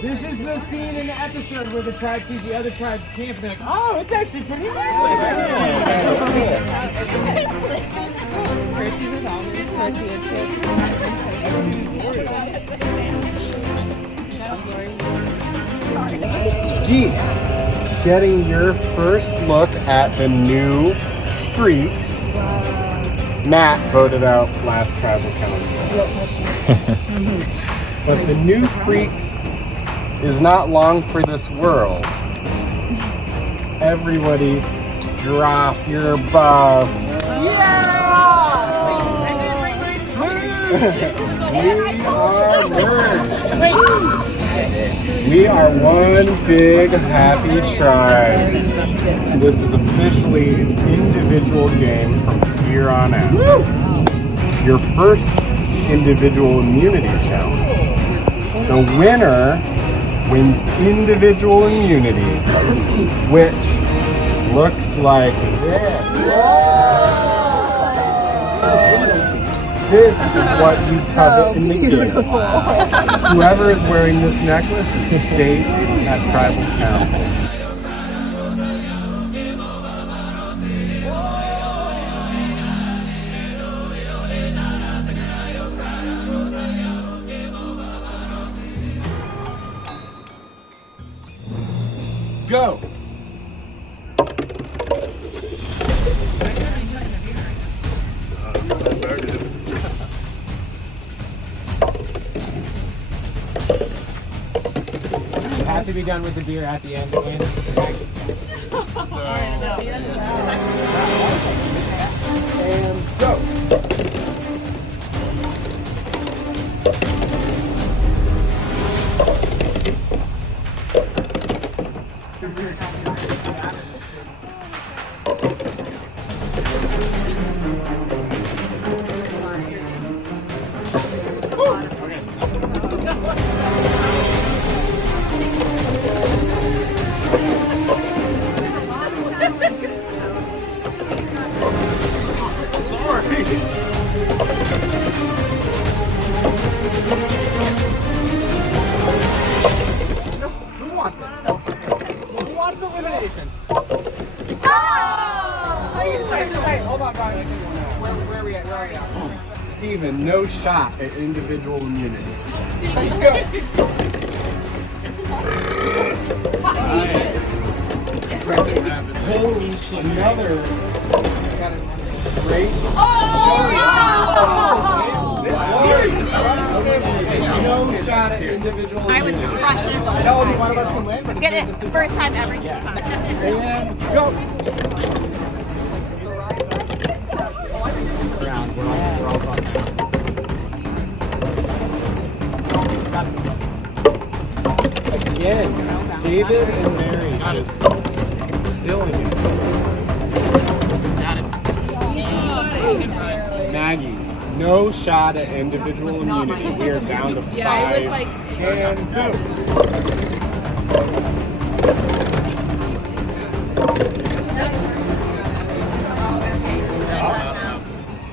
This is the scene in the episode where the tribe sees the other tribe's camp and they're like, oh, it's actually pretty nice. Geeks, getting your first look at the new freaks. Matt voted out last tribal council. But the new freaks is not long for this world. Everybody drop your buffs. We are merged. We are one big happy tribe. This is officially an individual game from here on out. Your first individual immunity challenge. The winner wins individual immunity, which looks like this. This is what you covet in the game. Whoever is wearing this necklace is safe at tribal council. Go! You have to be done with the beer at the end to win. And go! Who wants the elimination? Hold on, Brian. Where are we at? Steven, no shot at individual immunity. Holy shit, another great no shot at individual I was immunity. crushing it. How only one of us can win? Let's get it. First time ever since time. And go! Round. We're all fun now. Again, David and Mary just killing it. Maggie, no shot at individual immunity. We are down to 5. Yeah, it was like. And go!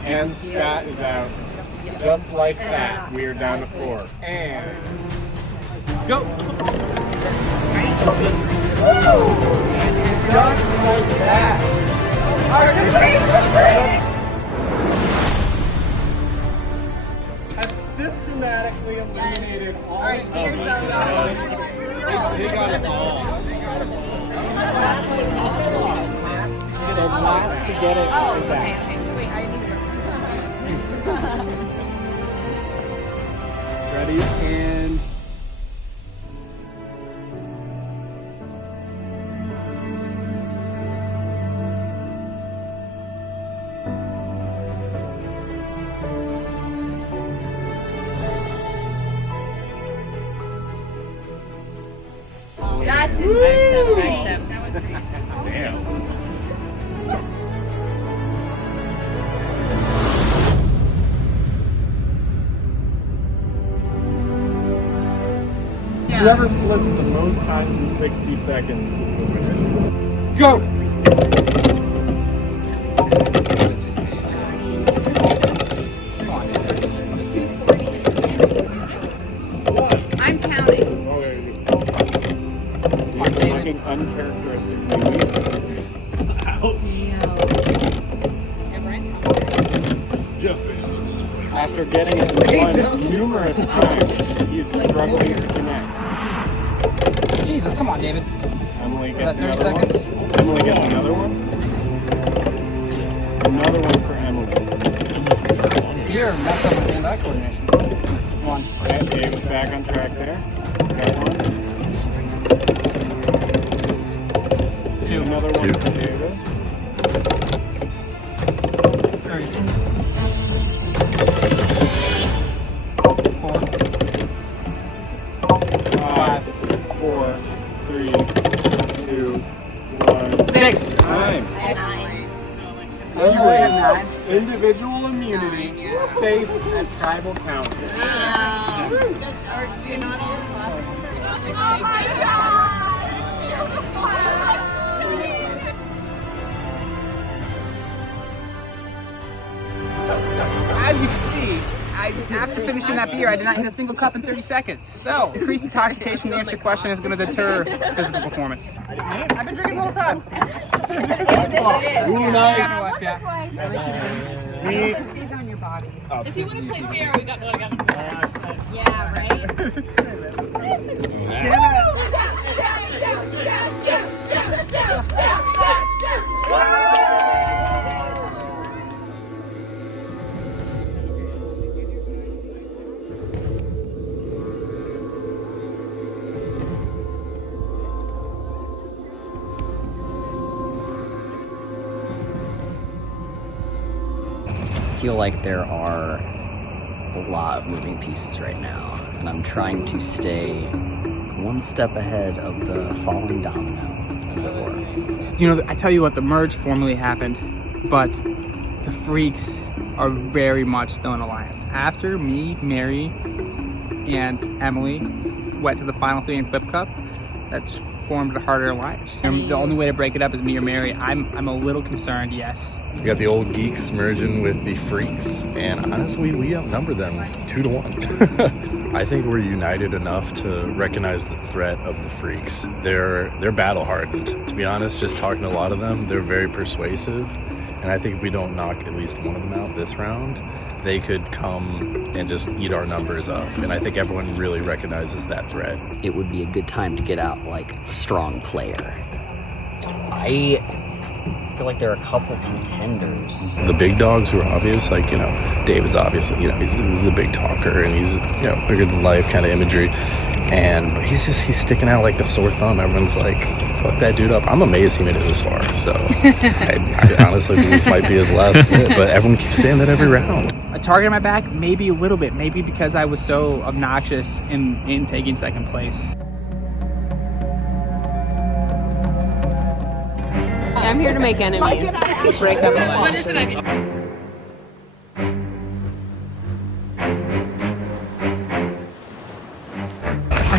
And Scott is out. Just like that, we are down to 4. And go! Just like that. Have systematically eliminated all of these. They got us all. The last to get it is out. Ready and That's insane. That was great. damn. Whoever flips the most times in 60 seconds is the winner. Go! I'm counting. Okay. after getting it in one numerous times, he's struggling to connect. Jesus, come on, David. Emily gets 30 another one. Emily gets another one. Another one for Emily. Here, messed up my hand-eye coordination. One. Okay, David's back on track there. He's got one. Two. Another one for David. 30. 5, 4, 3, 2, 1. 6. Time. You have 9. Individual immunity, safe at tribal council. Oh my god! As you can see, after finishing that beer, I did not hit a single cup in 30 seconds. So, increased intoxication to answer your question is going to deter physical performance. I've been drinking the whole time. Ooh, nice. If you want to play beer, we got one. Yeah, right? I feel like there are a lot of moving pieces right now, and I'm trying to stay one step ahead of the falling domino, as it were. You know, I tell you what, the merge formally happened, but the Freaks are very much still in alliance. After me, Mary, and Emily went to the final 3 in Flip Cup, that just formed a harder alliance. And the only way to break it up is me or Mary. I'm a little concerned, yes. We got the old Geeks merging with the Freaks, and honestly, we outnumber them 2-1. I think we're united enough to recognize the threat of the Freaks. They're battle hardened. To be honest, just talking to a lot of them, they're very persuasive, and I think if we don't knock at least one of them out this round, they could come and just eat our numbers up. And I think everyone really recognizes that threat. It would be a good time to get out like a strong player. I feel like there are a couple contenders. The big dogs who are obvious, like, you know, David's obviously, you know, he's a big talker and he's, you know, bigger than life kind of imagery. And he's sticking out like a sore thumb. Everyone's like, fuck that dude up. I'm amazed he made it this far. So I honestly think this might be his last bit, but everyone keeps saying that every round. A target on my back? Maybe a little bit. Maybe because I was so obnoxious in taking second place. I'm here to make enemies. Break up What is it? I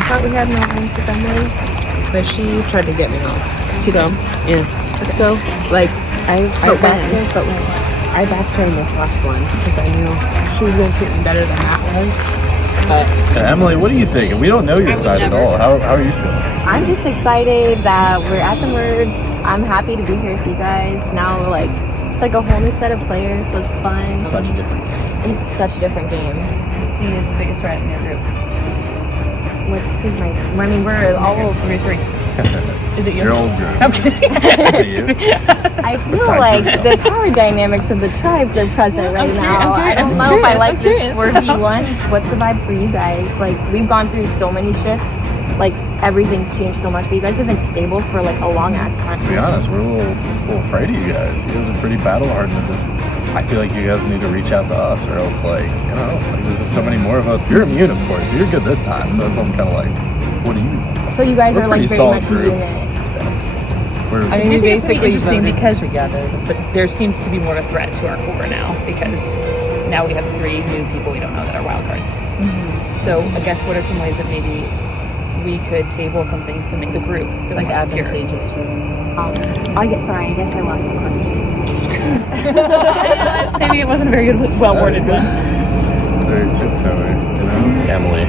thought we had no lines with Emily, but she tried to get me off. So, yeah. So, like, I backed her, but like, I backed her in this last one because I knew she was going to treat me better than that was. But Emily, what are you thinking? We don't know your side at all. How are you feeling? I'm just excited that we're at the merge. I'm happy to be here with you guys. Now, like, it's like a whole new set of players, so it's fun. Such a different game. It's such a different game. C is the biggest threat in your group. Who's my? I mean, we're all old. We're 3. Is it Your old group. Okay. I feel like the power dynamics of the tribes are present right now. I don't know if I like this 4v1. What's the vibe for you guys? Like, we've gone through so many shifts. Like, everything's changed so much, but you guys have been stable for like a long ass time. To be honest, we're a little afraid of you guys. You guys are pretty battle hardened at this. I feel like you guys need to reach out to us, or else, like, you know, like, there's just so many more of us. You're immune, of course, so you're good this time. So that's why I'm kind of like, what do you want? So you guys We're are like pretty very solid much a group. unit. I mean, we basically interesting voted because together. but there seems to be more of a threat to our core now because now we have 3 new people we don't know that are wild cards. So I guess what are some ways that maybe we could table some things to make the group feel Like more secure? advantageous for them. I guess I lost the question. Maybe it wasn't a very good, well-worded one. Very tiptoeing, you know? Emily,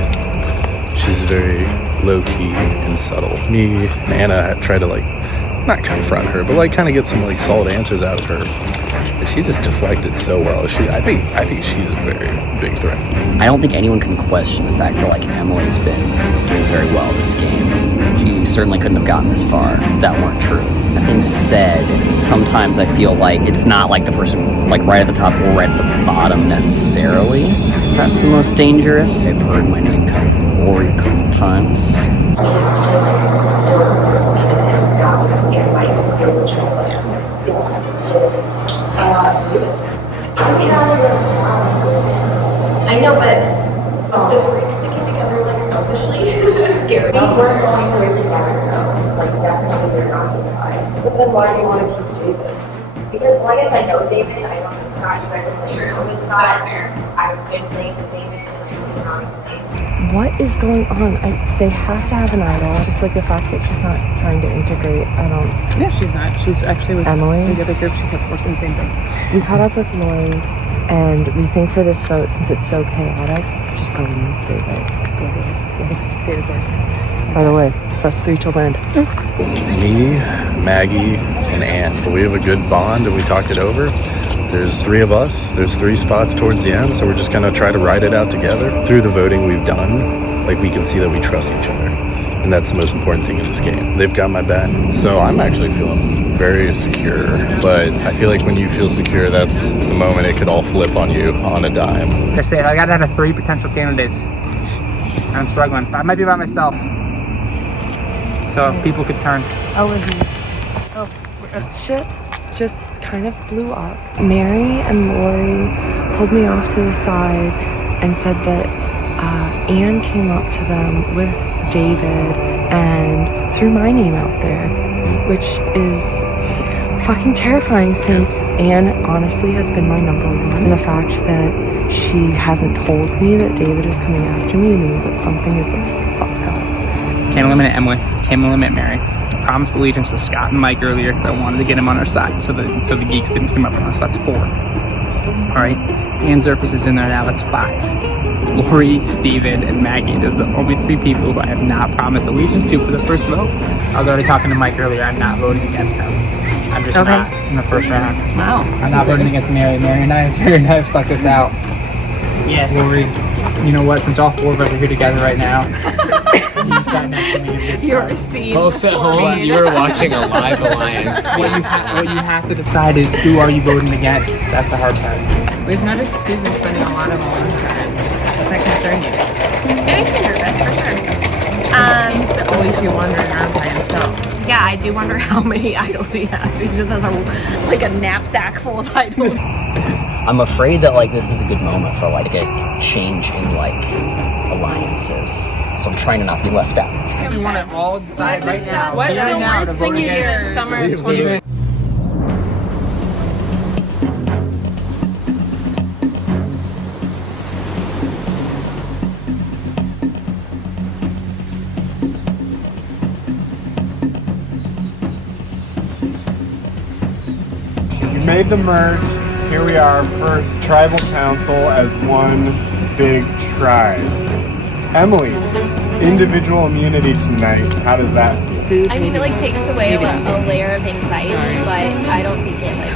she's very low-key and subtle. Me and Anna tried to, like, not confront her, but like kind of get some like solid answers out of her. And she just deflected so well. I think she's a very big threat. I don't think anyone can question the fact that like Emily's been doing very well this game. She certainly couldn't have gotten this far if that weren't true. That being said, sometimes I feel like it's not like the person like right at the top or right at the bottom necessarily that's the most dangerous. I've heard my name come from Lori a couple times. I know, but the freaks that came together like selfishly scary. They weren't going through it together though. Like definitely they're not unified. But then why do you want to keep David? Because well, I guess I know David. I don't know Scott. You guys have played so it's not fair. I've been playing with David and I've seen how he plays. What is going on? They have to have an idol. Just like the fact that she's not trying to integrate. I don't. Yeah, she's not. She's actually with Emily. The other group. She kept forcing the same thing. We caught up with Lori, and we think for this vote, since it's so chaotic, just go with David. Just go with stay the course. By the way, it's us three till the end. Me, Maggie, and Ann. We have a good bond and we talked it over. There's 3 of us. There's 3 spots towards the end, so we're just gonna try to ride it out together. Through the voting we've done, like we can see that we trust each other. And that's the most important thing in this game. They've got my back. So I'm actually feeling very secure, but I feel like when you feel secure, that's the moment it could all flip on you on a dime. I say I got out of 3 potential candidates. I'm struggling. I might be by myself. So people could turn. Oh, shit just kind of blew up. Mary and Lori pulled me off to the side and said that Anne came up to them with David and threw my name out there, which is fucking terrifying since Anne honestly has been my number one. And the fact that she hasn't told me that David is coming after me means that something is fucked up. Can't eliminate Emily. Can't eliminate Mary. I promised allegiance to Scott and Mike earlier because I wanted to get him on our side so the geeks didn't come up with us. That's 4. Alright. Ann Zerfus is in there now. That's 5. Lori, Steven, and Maggie. Those are the only 3 people who I have not promised allegiance to for the first vote. I was already talking to Mike earlier. I'm not voting against him. I'm just not in the first round. Wow. I'm not voting against Mary. Mary and I have stuck this out. Yes. Lori, you know what? Since all 4 of us are here together right now, you sat next to me. You're a scene. Folks at home, you were watching a live alliance. What you have to decide is who are you voting against. That's the hard part. We've noticed Steven spending a lot of alone time. Does that concern you? It makes me nervous for sure. He seems to always be wandering around by himself. Yeah, I do wonder how many idols he has. He just has a knapsack full of idols. I'm afraid that like this is a good moment for like a change in like alliances. So I'm trying to not be left out. You want to all decide right now. What's here the and now worst to thing vote you did against summer of Steven. 2020? You made the merge. Here we are, first tribal council as one big tribe. Emily, individual immunity tonight. How does that feel? I mean, it like takes away a layer of anxiety, but I don't think it like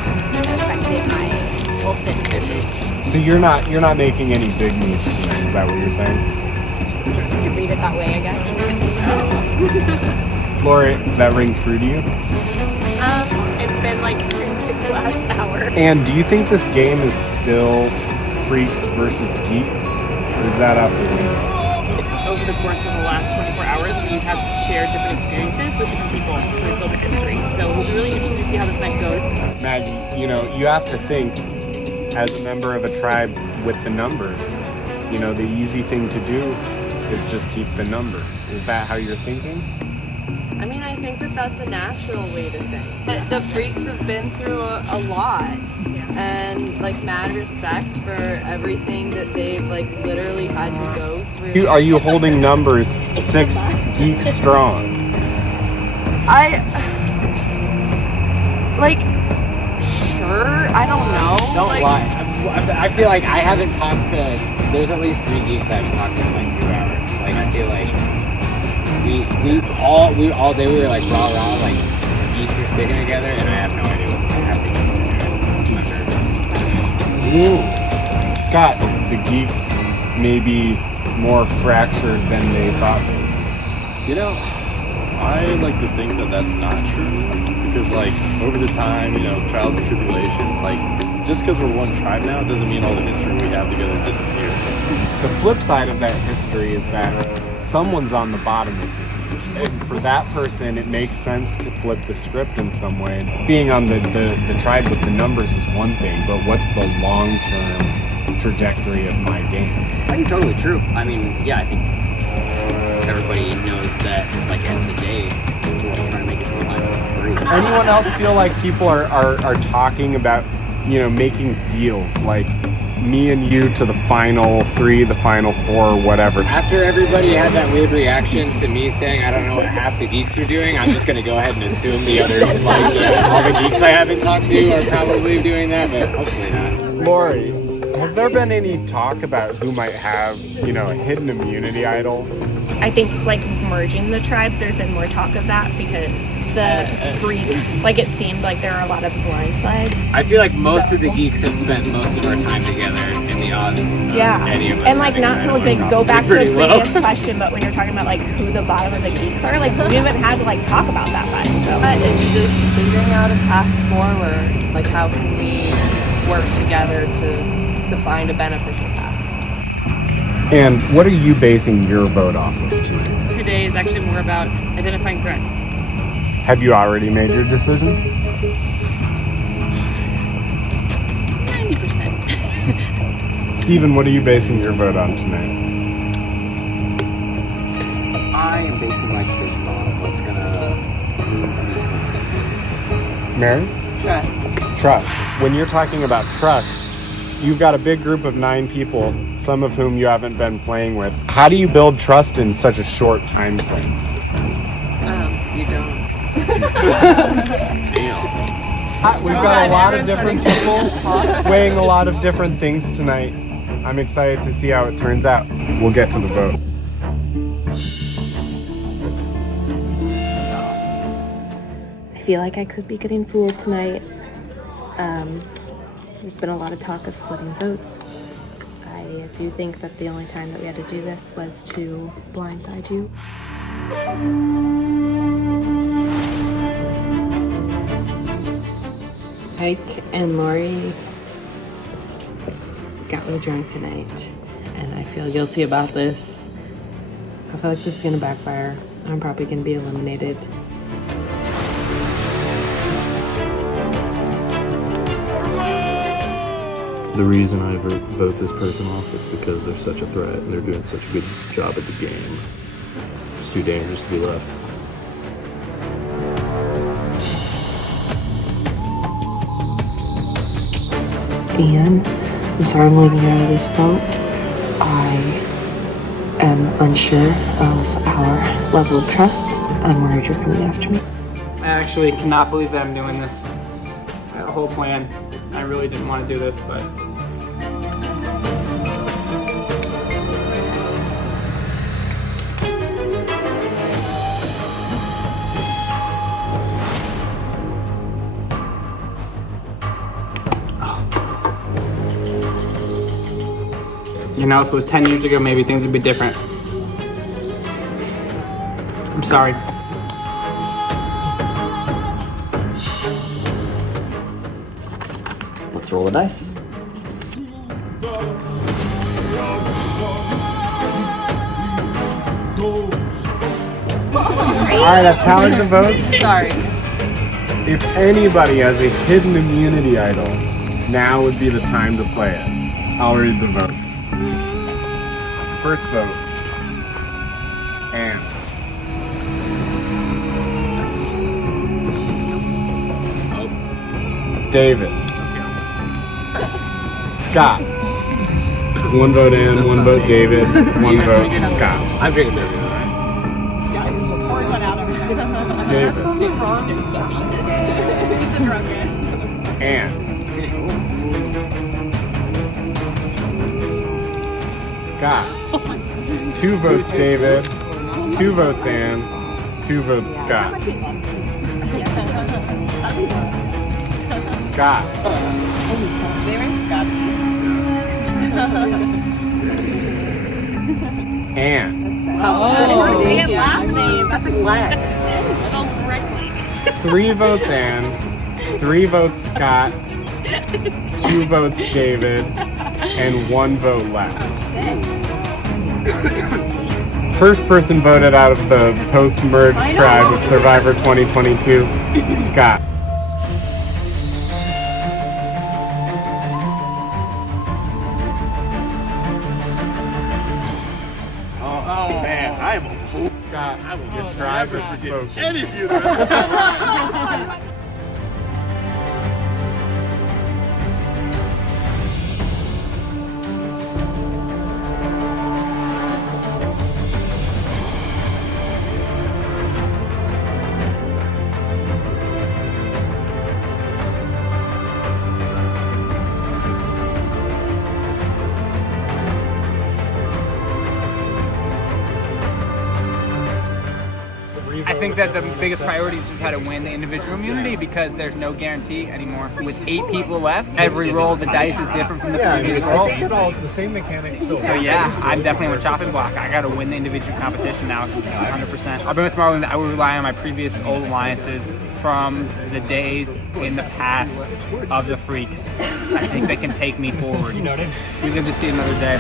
affected my ultimate decision. So you're not making any big moves tonight. Is that what you're saying? You could read it that way, I guess. Lori, does that ring true to you? It's been like 3 to last hour. And do you think this game is still freaks versus geeks? Or is that out the window? Over the course of the last 24 hours, we have shared different experiences with different people, so we built a history. So we'll be really interested to see how this night goes. Maggie, you have to think as a member of a tribe with the numbers. The easy thing to do is just keep the numbers. Is that how you're thinking? I mean, I think that that's a natural way to think. The freaks have been through a lot, and like mad respect for everything that they've like literally had to go through. Are you holding numbers 6 geeks strong? Sure, I don't know. Don't lie. I feel like I haven't talked to. There's at least 3 geeks I haven't talked to in like 2 hours. Like I feel like we all day we were like rah like geeks are sticking together, and I have no idea what half the geeks are doing. I'm not sure. Scott, the geeks may be more fractured than they thought. You know, I like to think that that's not true. Because, like, over the time, you know, trials and tribulations, like, just because we're one tribe now doesn't mean all the history we have together disappears. The flip side of that history is that someone's on the bottom of it. And for that person, it makes sense to flip the script in some way. Being on the tribe with the numbers is one thing, but what's the long-term trajectory of my game? I think totally true. I mean, yeah, I think everybody knows that, like, at the end of the day, people are trying to make it to the final three. Anyone else feel like people are talking about, you know, making deals, like me and you to the final three, the final four, whatever? After everybody had that weird reaction to me saying I don't know what half the geeks are doing, I'm just going to go ahead and assume the other, like, all the geeks I haven't talked to are probably doing that, but hopefully not. Lori, has there been any talk about who might have, you know, a hidden immunity idol? I think like merging the tribes, there's been more talk of that because the freaks, like it seemed like there are a lot of blindsides. I feel like most of the geeks have spent most of our time together in the odds. Any of us and like not to like go back to the pretty low. previous question, but when you're talking about like who the bottom of the geeks are, like we haven't had to like talk about that much. So It's just figuring out a path forward. Like how can we work together to find a beneficial path? And what are you basing your vote off of tonight? Today is actually more about identifying threats. Have you already made your decision? 90%. Stephen, what are you basing your vote on tonight? I am basing my decision on what's gonna move me forward. Mary? Trust. Trust. When you're talking about trust, you've got a big group of 9 people, some of whom you haven't been playing with. How do you build trust in such a short time frame? You don't. We've got a lot of different people weighing a lot of different things tonight. I'm excited to see how it turns out. We'll get to the vote. I feel like I could be getting fooled tonight. There's been a lot of talk of splitting votes. I do think that the only time that we had to do this was to blindside you. Ike and Lori got me drunk tonight, and I feel guilty about this. I feel like this is gonna backfire. I'm probably gonna be eliminated. The reason I vote this person off is because they're such a threat and they're doing such a good job at the game. It's too dangerous to be left. And I'm sorry I'm leaving you out of this vote. I am unsure of our level of trust. I'm worried you're coming after me. I actually cannot believe that I'm doing this. I had a whole plan. I really didn't want to do this, but you know, if it was 10 years ago, maybe things would be different. I'm sorry. Let's roll the dice. Alright, I've tallied the votes. Sorry. If anybody has a hidden immunity idol, now would be the time to play it. I'll read the votes. First vote. Anne. David. Scott. 1 vote Anne, 1 vote David, 1 vote Scott. I'm drinking beer. David. Something wrong. He's the drunkest. Anne. Scott. 2 votes David, 2 votes Anne, 2 votes Scott. Scott. They were Scotty. Anne. Say it last name. That's a Lex. Spelled correctly. 3 votes Anne, 3 votes Scott, 2 votes David, and 1 vote left. First person voted out of the post-merge tribe of Survivor 2022, Scott. Oh man, I am a fool. Scott, I will your tribe never is forget spoken. any of you. I think that the biggest priority is to try to win the individual immunity because there's no guarantee anymore. With 8 people left, every roll of the dice is different from the previous roll. The same mechanics still. So yeah, I'm definitely on a chopping block. I got to win the individual competition now, 100%. I've been with Marlon. I would rely on my previous old alliances from the days in the past of the Freaks. I think they can take me forward. We live to see another day.